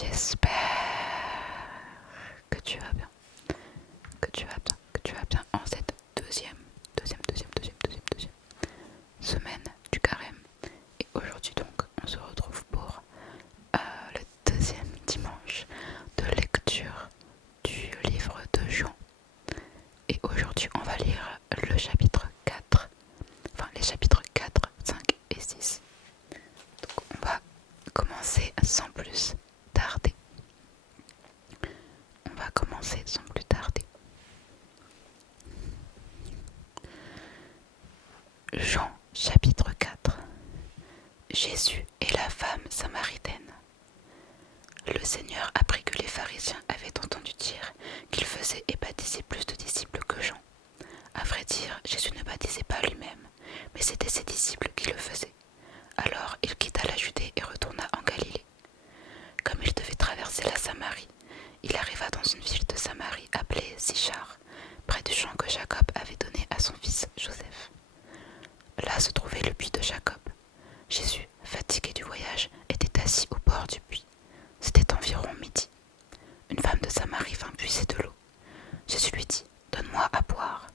J'espère que tu vas bien, que tu vas bien en cette deuxième semaine du carême. Et aujourd'hui donc, on se retrouve pour le deuxième dimanche de lecture du livre de Jean. Et aujourd'hui, on va lire le chapitre 4, enfin les chapitres 4, 5 et 6. Donc on va commencer sans plus tarder. Jean chapitre 4. Jésus et la femme samaritaine. Le Seigneur apprit que les pharisiens avaient entendu dire qu'il faisait et baptisait plus de disciples que Jean. À vrai dire, Jésus ne baptisait pas lui-même, mais c'était ses disciples qui le faisaient. Alors il quitta la Judée et retourna en Galilée. Comme il devait traverser la Samarie, il arriva dans une ville de Samarie appelée Sichar, près du champ que Jacob avait donné à son fils Joseph. Là se trouvait le puits de Jacob. Jésus, fatigué du voyage, était assis au bord du puits. C'était environ midi. Une femme de Samarie vint puiser de l'eau. Jésus lui dit : « Donne-moi à boire. »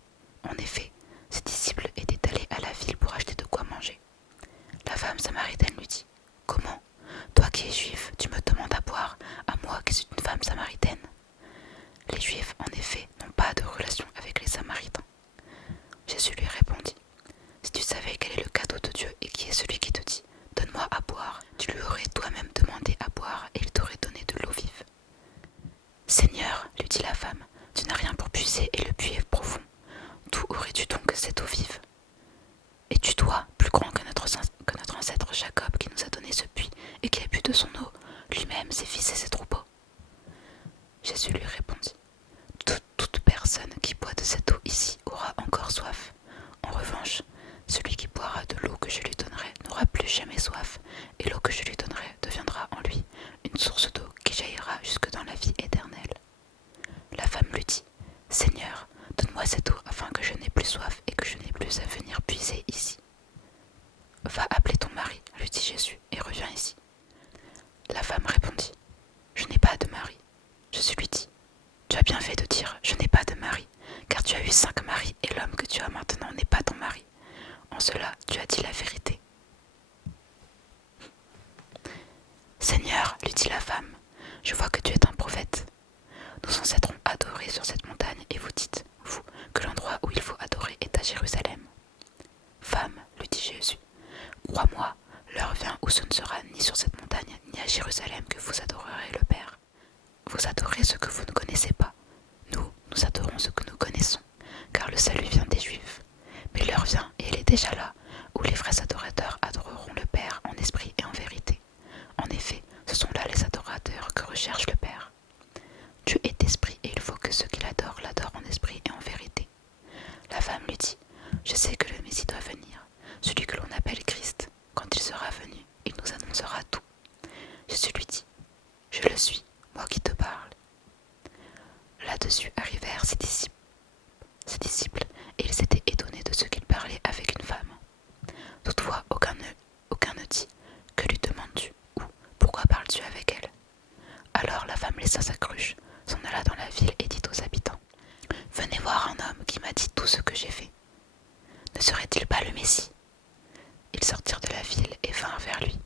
En effet, ses disciples étaient allés à la ville pour acheter de quoi manger. La femme samaritaine lui dit : « Comment ? Toi qui es juif, tu me demandes à boire, à moi qui suis une femme samaritaine ? » Les Juifs, en effet, n'ont pas de relation avec les Samaritains. Jésus lui répondit : « Si tu savais quel est le cadeau de Dieu et qui est celui qui te dit : Donne-moi à boire, tu lui aurais toi-même demandé à boire et il t'aurait donné de l'eau vive. » Seigneur, lui dit la femme, tu n'as rien pour puiser et le puits est profond. D'où aurais-tu donc cette eau vive ? Es-tu toi, plus grand que notre ancêtre Jacob, qui nous a donné ce puits et qui a bu de son eau, lui-même, ses fils et ses troupeaux ? Jésus lui répondit : toute personne qui boit de cette eau ici aura encore soif. En revanche, celui qui boira de l'eau que je lui donnerai n'aura plus jamais soif, et l'eau que je lui donnerai deviendra en lui une source d'eau qui jaillira jusque dans la vie éternelle. La femme lui dit : Seigneur, donne-moi cette eau afin que je n'ai plus soif et que je n'ai plus à venir puiser ici. Va appeler ton mari, lui dit Jésus, et reviens ici. La femme répondit : Je n'ai pas de mari. Jésus lui dit : Tu as bien fait de dire : Je n'ai pas de mari, car tu as eu 5 maris et l'homme que tu as maintenant n'est pas ton mari. En cela, tu as dit la vérité. Seigneur, lui dit la femme, je vois que tu es un prophète. Nos ancêtres ont adoré sur cette montagne et vous dites, vous, que l'endroit où il faut adorer est à Jérusalem. Femme, lui dit Jésus, crois-moi, l'heure vient où ce ne sera ni sur cette montagne ni à Jérusalem que vous adorerez le Père. Vous adorez ce que vous ne connaissez pas. Nous adorons ce que nous connaissons, car le salut vient des Juifs. Mais l'heure vient, et elle est déjà là, où les vrais adorateurs adoreront le Père en esprit et en vérité. En effet, ce sont là les adorateurs que recherche le Père. Dieu est esprit, et il faut que ceux qui l'adorent en esprit et en vérité. La femme lui dit : Je sais que le Messie doit venir, celui que l'on appelle Christ. Quand il sera venu, il nous annoncera tout. Jésus lui dit : Je le suis, moi qui te parle. Là-dessus arrivèrent ses disciples, et ils étaient étonnés de ce qu'il parlait avec une femme. Toutefois, aucun ne dit : Que lui demandes-tu ? Ou pourquoi parles-tu avec elle ? Alors la femme laissa sa cruche, s'en alla dans la ville et dit aux habitants : Venez voir un homme qui m'a dit tout ce que j'ai fait. Ne serait-il pas le Messie ? Ils sortirent de la ville et vinrent vers lui.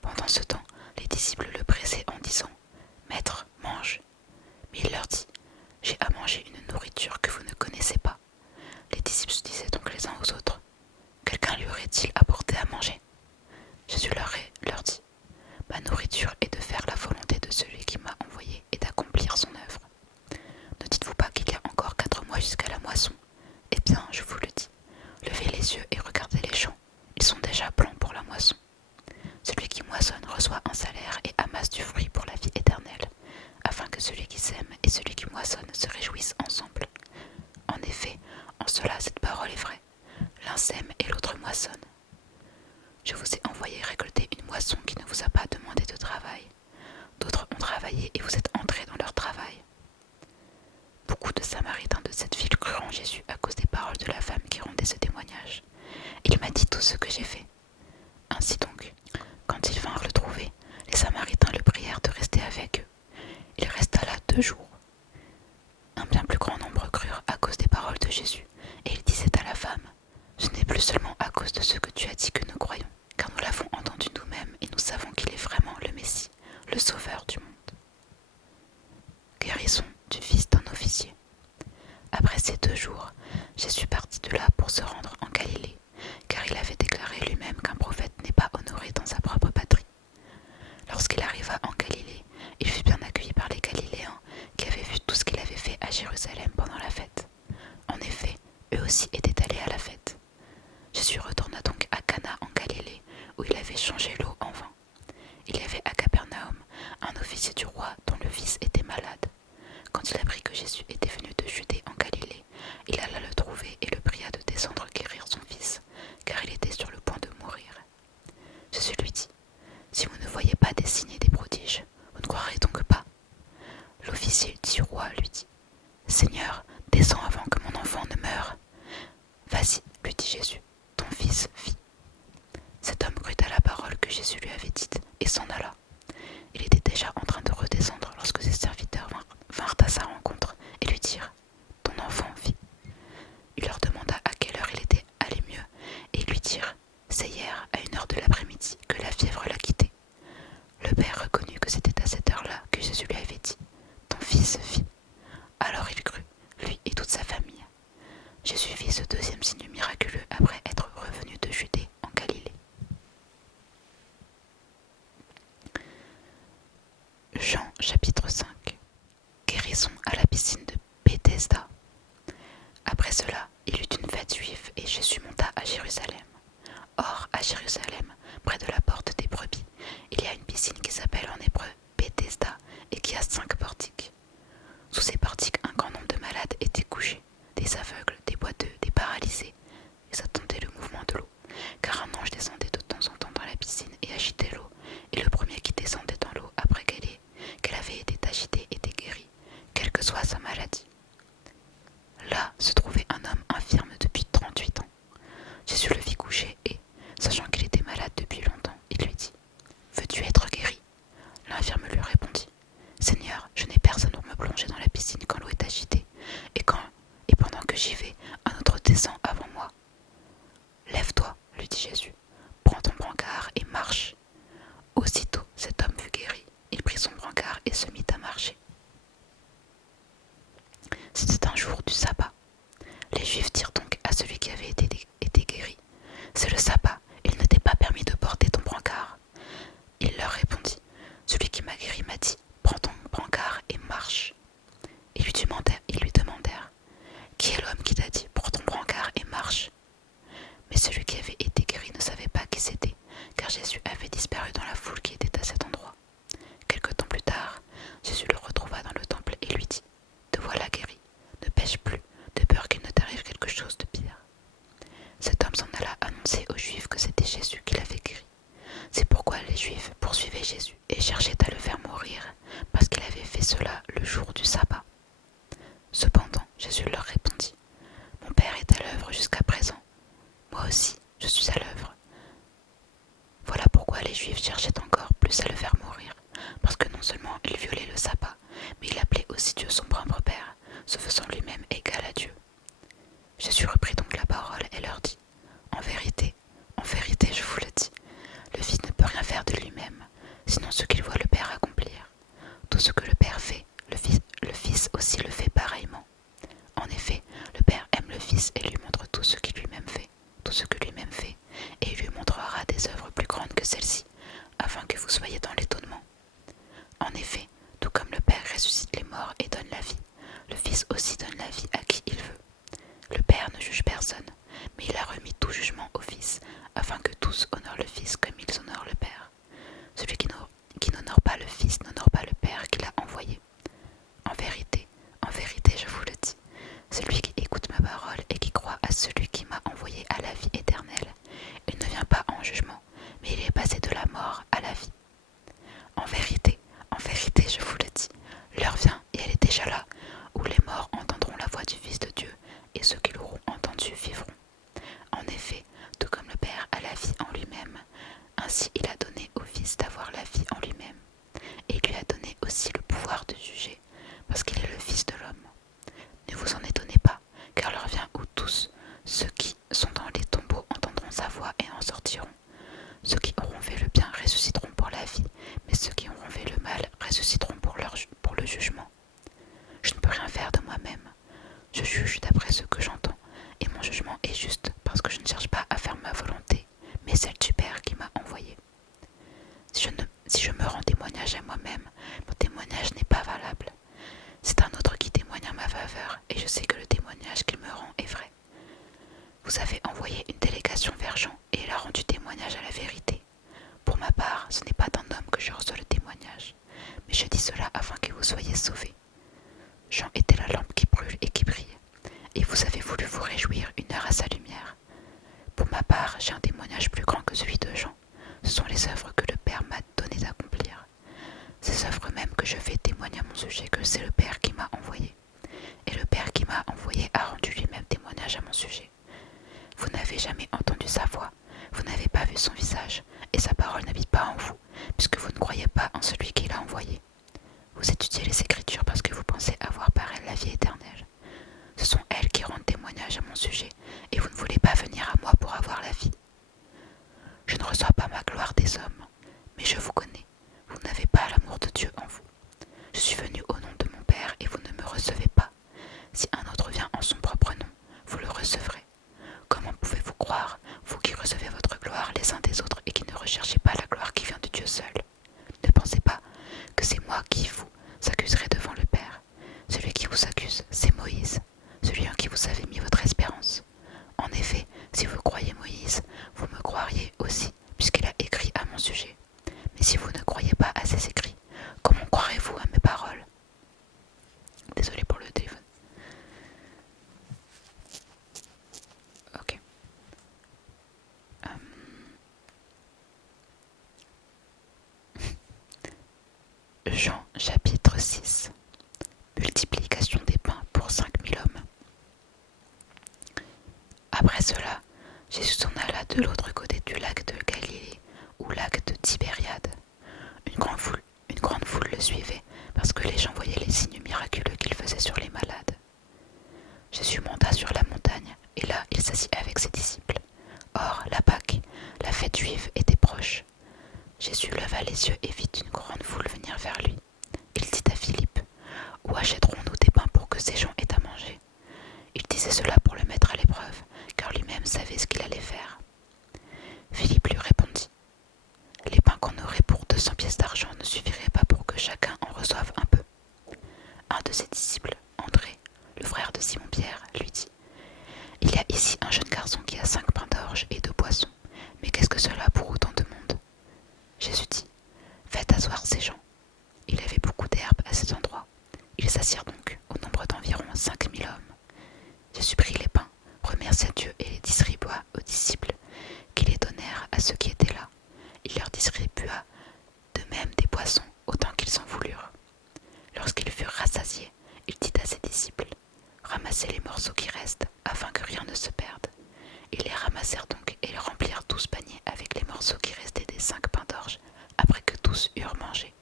Pendant ce temps, les disciples le pressaient en disant : Maître, mange. Mais il leur dit : J'ai à manger une nourriture que vous ne connaissez pas. Les disciples se disaient donc les uns aux autres : Quelqu'un lui aurait-il apporté à manger ? Jésus leur dit : Ma nourriture est de faire la volonté de celui qui m'a envoyé et d'accomplir aussi était allé à la fête. Jésus retourna donc à Cana en Galilée, où il avait changé l'eau en vin. Il y avait à Capernaum un officier du roi dont le fils était malade. Quand il apprit que Jésus était venu de Judée en Galilée, il alla le trouver et le pria de descendre guérir son fils, car il était sur le point de mourir. Jésus lui dit, « Si vous ne voyez pas des signes et des prodiges, vous ne croirez donc pas. » L'officier du roi lui dit, « Seigneur, descends avant que mon enfant ne meure. » « Vas-y, lui dit Jésus, ton fils vit. » Cet homme crut à la parole que Jésus lui avait dite et s'en alla. Il était déjà en train de redescendre lorsque ses serviteurs vinrent à sa rencontre et lui dirent, « Ton enfant vit. » Il leur demanda à quelle heure il était allé mieux et ils lui dirent, « C'est hier, à 1 heure de l'après-midi, que la fièvre l'a quitté. » Le père reconnut que c'était à cette heure-là que Jésus lui avait dit, « Ton fils vit. » Alors il crut, lui et toute sa famille. Jésus vit ce deuxième signe miraculeux après être revenu de Judée en Galilée. Jean chapitre 5. Guérison à la piscine de Bethesda. Après cela, il eut une fête juive et Jésus monta à Jérusalem. Or, à Jérusalem, près de la porte des brebis, il y a une piscine qui s'appelle en hébreu Bethesda et qui a 5 portiques. Sous ces portiques, un grand nombre de malades étaient couchés, des aveugles, des boiteux, des paralysés. Ils attendaient le mouvement de l'eau, car un ange descendait de temps en temps dans la piscine et agitait l'eau, et le premier qui descendait dans l'eau après qu'elle avait été agitée était guéri, quelle que soit sa maladie. Là se trouvait un homme infirme depuis 38 ans. Jésus le vit coucher et, sachant qu'il était malade depuis longtemps, il lui dit, « Veux-tu être guéri ?» L'infirme lui répondit, « Seigneur, je n'ai personne pour me plonger dans la piscine quand l'eau est agitée, et pendant que j'y vais, un autre descend avant moi. » « Lève-toi, lui dit Jésus, prends ton brancard et marche. » Aussitôt cet homme fut guéri, il prit son brancard et se mit à marcher. C'était un jour du sabbat. Les Juifs dirent donc à celui qui avait été guéri, « C'est le sabbat, il ne t'est pas permis de porter ton brancard. » Il leur répondit, « Celui qui m'a guéri m'a dit, prends ton brancard et marche. » Ils lui demandèrent, « Qui est l'homme qui t'a dit, prends ton brancard et marche ?» Mais celui qui avait été guéri ne savait pas qui c'était, car Jésus avait disparu dans la foule qui était à cet endroit. Quelque temps plus tard, Jésus le retrouva dans le temple et lui dit, « Te voilà guéri, ne pêche plus, de peur qu'il ne t'arrive quelque chose de pire. » Cet homme s'en alla annoncer aux Juifs que c'était Jésus qui l'avait guéri. C'est pourquoi les Juifs poursuivaient Jésus et cherchaient à le faire mourir, parce qu'il avait fait cela le jour du sabbat. Cependant, Jésus leur répondit, « Mon Père est à l'œuvre jusqu'à présent. Moi aussi, je suis à l'œuvre. » Voilà pourquoi les Juifs cherchaient encore plus à le faire mourir, parce que non seulement il violait le sabbat, mais il appelait aussi Dieu son propre Père, se faisant lui-même égal à Dieu. Jésus reprit donc la parole et leur dit, « En vérité, je vous le dis, le Fils ne peut rien faire de lui-même, sinon ce qu'il voit le Père accomplir. Tout ce que le Père fait, le Fils aussi le fait pareillement. En effet, le Père aime le Fils et lui montre tout ce que lui-même fait, et il lui montrera des œuvres plus grandes que celles-ci, afin que vous soyez dans l'étonnement. En effet, tout comme le Père ressuscite les morts et donne la vie, le Fils aussi donne la vie à qui il veut. Le Père ne juge personne, mais il a remis tout jugement au Fils, afin que tous honorent le Fils comme ils honorent le Père. Celui qui n'honore pas le Fils n'honore pas le Père qui l'a envoyé. En vérité, je vous le dis, celui qui écoute ma parole et qui croit à celui qui m'a envoyé à la vie éternelle, il ne vient pas en jugement, mais il est passé de la mort à la vie. En vérité, je vous le dis, l'heure vient, et elle est déjà là, où les morts entendront la voix du Fils de Dieu, et ceux qui l'auront entendu vivront. En effet, tout comme le Père a la vie en lui-même, ainsi il a donné au Fils d'avoir la vie en lui-même, et il lui a donné aussi le pouvoir de juger, parce qu'il est le Fils de l'homme. Ne vous en étonnez pas, car l'heure vient où tous ceux qui sont dans les tombeaux entendront sa voix et en sortiront. Ceux qui auront fait le bien ressusciteront pour la vie, mais ceux qui auront fait le mal ressusciteront pour le jugement. Je ne peux rien faire de moi-même. Je juge d'après ce que j'entends, et mon jugement est juste parce que je ne cherche pas à faire ma volonté, mais celle du Père qui m'a envoyé. Si je me rends témoignage à moi-même, mon témoignage n'est pas valable. C'est un autre qui témoigne en ma faveur, et je sais que le témoignage qu'il me rend est vrai. Jean était la lampe qui brûle et qui brille, et vous avez voulu vous réjouir une heure à sa lumière. Pour ma part, j'ai un témoignage plus grand que celui de Jean. Ce sont les œuvres que le Père m'a donné d'accomplir. Ces œuvres mêmes que je fais témoignent à mon sujet que c'est le Père qui m'a envoyé. Et le Père qui m'a envoyé a rendu lui-même témoignage à mon sujet. Vous n'avez jamais entendu sa voix, vous n'avez pas vu son visage, et sa parole n'habite pas en vous, puisque vous ne croyez pas en celui qui l'a envoyé. Vous étudiez les Écritures parce que vous pensez avoir par elles la vie éternelle. Ce sont elles qui rendent témoignage à mon sujet, et vous ne voulez pas venir à moi pour avoir la vie. Je ne reçois pas ma gloire des hommes, mais je vous connais. Vous n'avez pas l'amour de Dieu en vous. Je suis venu au nom de mon Père, et vous ne me recevez pas. Si un autre vient en son propre nom, vous le recevrez. Comment pouvez-vous croire, vous qui recevez votre gloire les uns des autres et qui ne recherchez pas la gloire qui vient de Dieu seul? Ne pensez pas que c'est moi qui vous accuserai devant le Père. Celui qui vous accuse, c'est Moïse, celui en qui vous avez mis votre espérance. En effet, si vous croyez Moïse, vous me croiriez aussi, puisqu'il a écrit à mon sujet. Mais si vous ne croyez pas à ses écrits, comment croirez-vous à mes paroles? Désolée pour le téléphone. Ok. Jean chapitre 6. Multiplication des pains pour 5000 hommes. Après cela, Jésus s'en alla de l'autre côté du lac de Galilée, ou lac de Tibériade. Une grande foule le suivait, parce que les gens voyaient les signes miraculeux qu'il faisait sur les malades. Jésus monta sur la montagne, et là il s'assit avec ses disciples. Or, la Pâque, la fête juive, était proche. Jésus leva les yeux et vit une grande foule venir vers lui. Il dit à Philippe, « Où achèterons-nous des pains pour que ces gens aient à manger ?» Il disait cela pour le mettre à l'épreuve, car lui-même savait ce qu'il allait faire. Philippe lui répondit, « Les pains qu'on aurait pour 200 pièces d'argent ne suffiraient pas pour que chacun en reçoive un peu. » Un de ses disciples, André, le frère de Simon-Pierre, lui dit, « Il y a ici un jeune garçon qui a 5 pains d'orge et 2 poissons, mais qu'est-ce que cela pour autant de monde ?» Jésus dit, « Faites asseoir ces gens. » Il y avait beaucoup d'herbe à cet endroit. Ils s'assirent donc, au nombre d'environ 5000 hommes. Jésus prit les pains, remercia Dieu et les distribua aux disciples, qui les donnèrent à ceux qui étaient là. Il leur distribua de même des poissons, autant qu'ils en voulurent. Lorsqu'ils furent rassasiés, il dit à ses disciples, « Ramassez les morceaux qui restent, afin que rien ne se perde. » Ils les ramassèrent donc et ils remplirent 12 paniers avec les morceaux qui restaient des 5 pains d'orge, après que tous eurent mangé.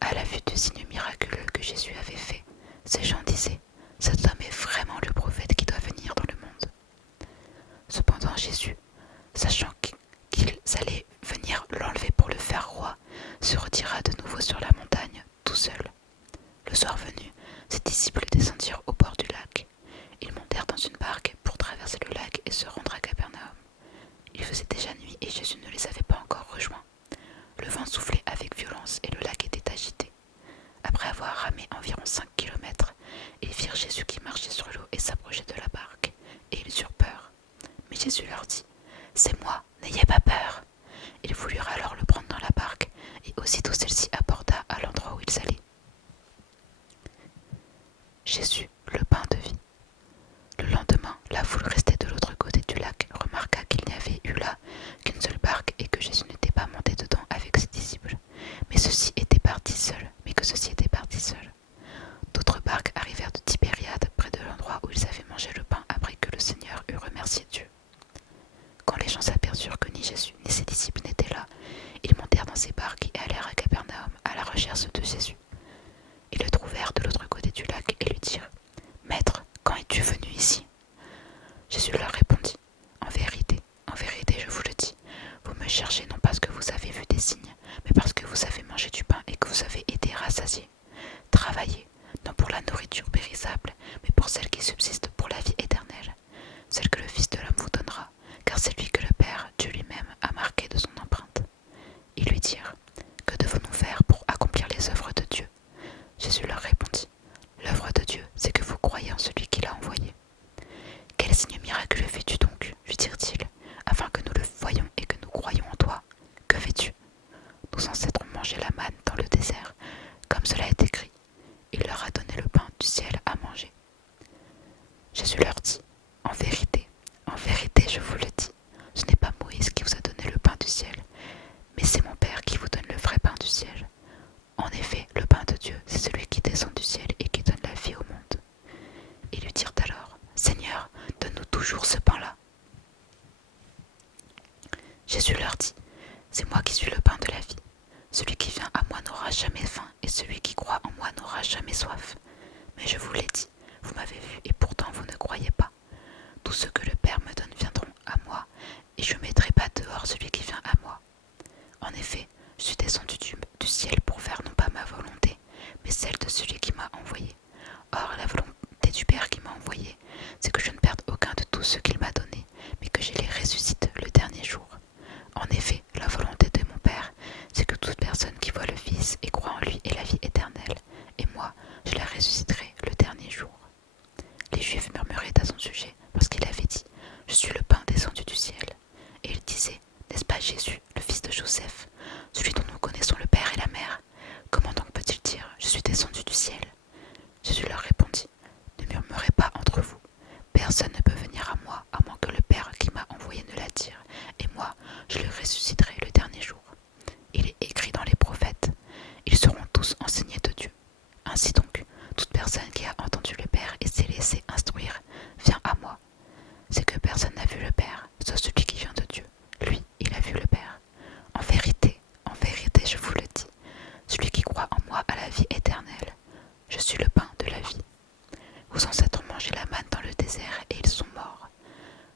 À la vue du signe miraculeux que Jésus avait fait, ces gens disaient, « Cet homme est vraiment le prophète qui doit venir dans le monde. » Cependant Jésus, sachant qu'ils allaient venir l'enlever pour le faire roi, se retira de nouveau sur la montagne, tout seul. Le soir venu, ses disciples descendirent au bord du lac. Ils montèrent dans une barque pour traverser le lac et se rendre à Capernaum. Il faisait déjà nuit et Jésus ne les avait pas encore rejoints. Le vent soufflait avec violence et le lac était agité. Après avoir ramé environ 5 kilomètres, ils virent Jésus qui marchait sur l'eau et s'approchait de la barque, et ils eurent peur. Mais Jésus leur dit, « C'est moi, n'ayez pas peur. » Ils voulurent alors le prendre dans la barque, et aussitôt celle-ci aborda à l'endroit où ils allaient. Jésus, le pain de vie. Le lendemain, la foule restait de l'autre côté du lac remarqua qu'il n'y avait eu là qu'une seule barque et que Jésus n'était pas monté dedans avec ses disciples, mais que ceux-ci étaient partis seuls. D'autres barques arrivèrent de Tibériade près de l'endroit où ils avaient mangé le pain après que le Seigneur eut remercié Dieu. Quand les gens s'aperçurent que ni Jésus ni ses disciples n'étaient là, ils montèrent dans ces barques et allèrent à Capernaum à la recherche de Jésus. Ils le trouvèrent de l'autre côté du lac et lui dirent, « Maître, quand es-tu venu ici ?» Jésus leur répondit, en vérité, je vous le dis, vous me cherchez non parce que vous avez vu des signes, mais parce que vous avez mangé du pain et que vous avez été rassasiés. Travaillez, non pour la nourriture périssable, mais pour celle qui subsiste pour la vie éternelle, celle que le Fils de l'homme vous donnera, car c'est lui que le Père, Dieu lui-même, a marqué de son empreinte. » Ils lui dirent, « Que devons-nous faire pour accomplir les œuvres de Dieu ?» Jésus leur répondit, « L'œuvre de Dieu, c'est que vous croyez en celui qui l'a envoyé. » « Quel signe miraculeux fais-tu donc ?» lui dirent-ils, « afin que nous le voyions et que nous croyions en toi. Que fais-tu » Nos ancêtres ont mangé la manne dans le désert, comme cela est écrit. Il leur a donné n'aura jamais soif. Mais je vous l'ai dit, vous m'avez vu et pourtant vous ne croyez pas. Tout ce que le Père me donne viendront à moi, et je ne mettrai pas dehors celui qui vient à moi. En effet, je suis descendu du ciel pour faire non pas ma volonté, mais celle de celui qui m'a envoyé. Or, la volonté du Père qui m'a envoyé, c'est que je ne perde aucun de tout ce qu'il m'a donné, mais que je les ressuscite le dernier jour. En effet, la volonté de mon Père, c'est que toute personne qui voit le Fils et croit en lui ait la vie éternelle, et moi, je la ressusciterai le dernier jour. Les Juifs murmuraient à son sujet, parce qu'il avait dit « Je suis le pain descendu du ciel ». Et ils disaient « N'est-ce pas Jésus, le fils de Joseph, celui dont nous connaissons le Père et la Mère? Comment donc peut-il dire « Je suis descendu du ciel » Jésus leur répondit « Ne murmurez pas entre vous. Personne ne peut venir à moi, à moins que le Père qui m'a envoyé ne l'attire, et moi, je le ressusciterai le dernier jour. Il est écrit dans les prophètes, ils seront tous enseignés de Dieu. Ainsi donc, toute personne qui a entendu le Père et s'est laissé instruire vient à moi. C'est que personne n'a vu le Père, sauf celui qui vient de Dieu. Lui, il a vu le Père. En vérité, je vous le dis, celui qui croit en moi a la vie éternelle. Je suis le pain de la vie. Vos ancêtres ont mangé la manne dans le désert et ils sont morts.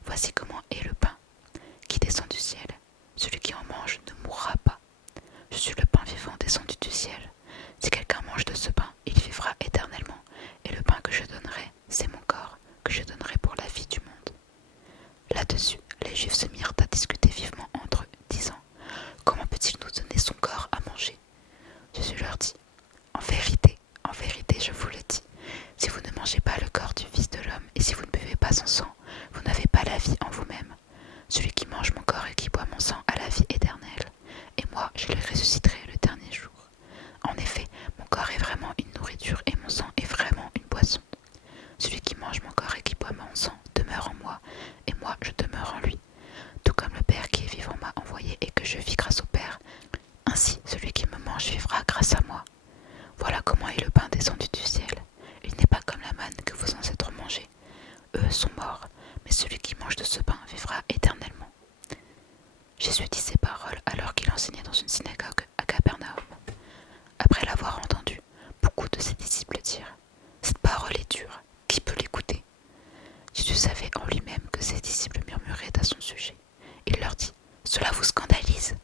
Voici comment est le pain qui descend du ciel. Celui qui en mange ne mourra pas. Je suis le pain vivant descendu du ciel. Si quelqu'un mange de ce pain, il vivra éternellement. Et le pain que je donnerai, c'est mon corps, que je donnerai pour la vie du monde. Là-dessus, les Juifs se mirent à discuter vivement entre eux, disant « Comment peut-il nous donner son corps à manger ?» Jésus leur dit en vérité, je vous le dis, si vous ne mangez pas le corps du Fils de l'homme et si vous ne buvez pas son sang, vous n'avez pas la vie en vous-même. Celui qui mange mon corps et qui boit mon sang a la vie éternelle, et moi je le ressusciterai le dernier jour. En effet, mon corps est vraiment une nourriture et mon sang est vraiment une boisson. Celui qui mange mon corps et qui boit mon sang demeure en moi, et moi je demeure en lui. Tout comme le Père qui est vivant m'a envoyé et que je vis grâce au Père, ainsi celui qui me mange vivra grâce à moi. Voilà comment est le pain descendu du ciel. Il n'est pas comme la manne que vos ancêtres ont mangée. Eux sont morts, mais celui qui mange de ce pain vivra éternellement. Jésus dit ces paroles alors qu'il enseignait dans une synagogue à Capernaum. Après l'avoir entendu, beaucoup de ses disciples dirent « Cette parole est dure, qui peut l'écouter ?» Jésus savait en lui-même que ses disciples murmuraient à son sujet. Il leur dit « Cela vous scandalise?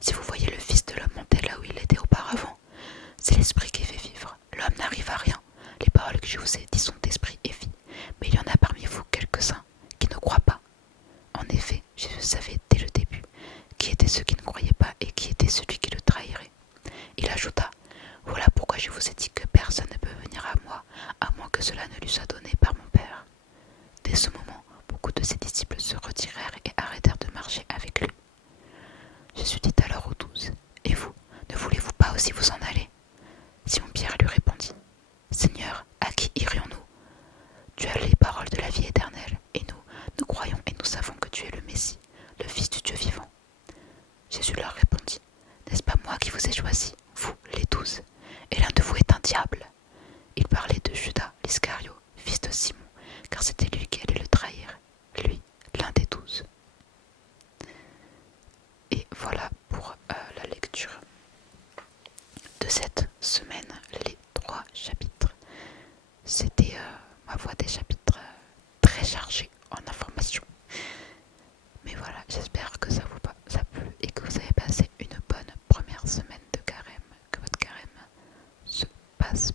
Si vous voyez le Fils de l'homme monter là où il était auparavant, c'est l'Esprit qui fait vivre. L'homme n'arrive à rien. Les paroles que je vous ai dites sont esprit et vie. Mais il y en a parmi vous quelques-uns qui ne croient pas. » En effet, Jésus savait dès le début qui étaient ceux qui ne croyaient pas et qui était celui qui le trahirait. Il ajouta « Voilà pourquoi je vous ai dit que personne ne peut venir à moi, à moins que cela ne lui soit donné par mon Père. » Dès ce moment, beaucoup de ses disciples se retirèrent et arrêtèrent de marcher avec lui. Jésus dit alors aux 12 « Et vous, ne voulez-vous pas aussi vous en aller ?» Simon-Pierre lui répondit « Seigneur, à qui irions-nous? Tu as les paroles de la vie éternelle, et nous croyons et nous savons que tu es le Messie, le Fils du Dieu vivant. » Jésus leur répondit « N'est-ce pas moi qui vous ai choisis, vous, les 12, et l'un de vous est un diable ?» Il parlait de Judas l'Iscario, fils de Simon, car c'était lui qui allait le trahir, lui, l'un des 12. Et voilà pour la lecture de cette semaine, les 3 chapitres. C'était, ma foi, des chapitres très chargés en informations. Mais voilà, j'espère que ça vous a plu et que vous avez passé une bonne première semaine de carême, que votre carême se passe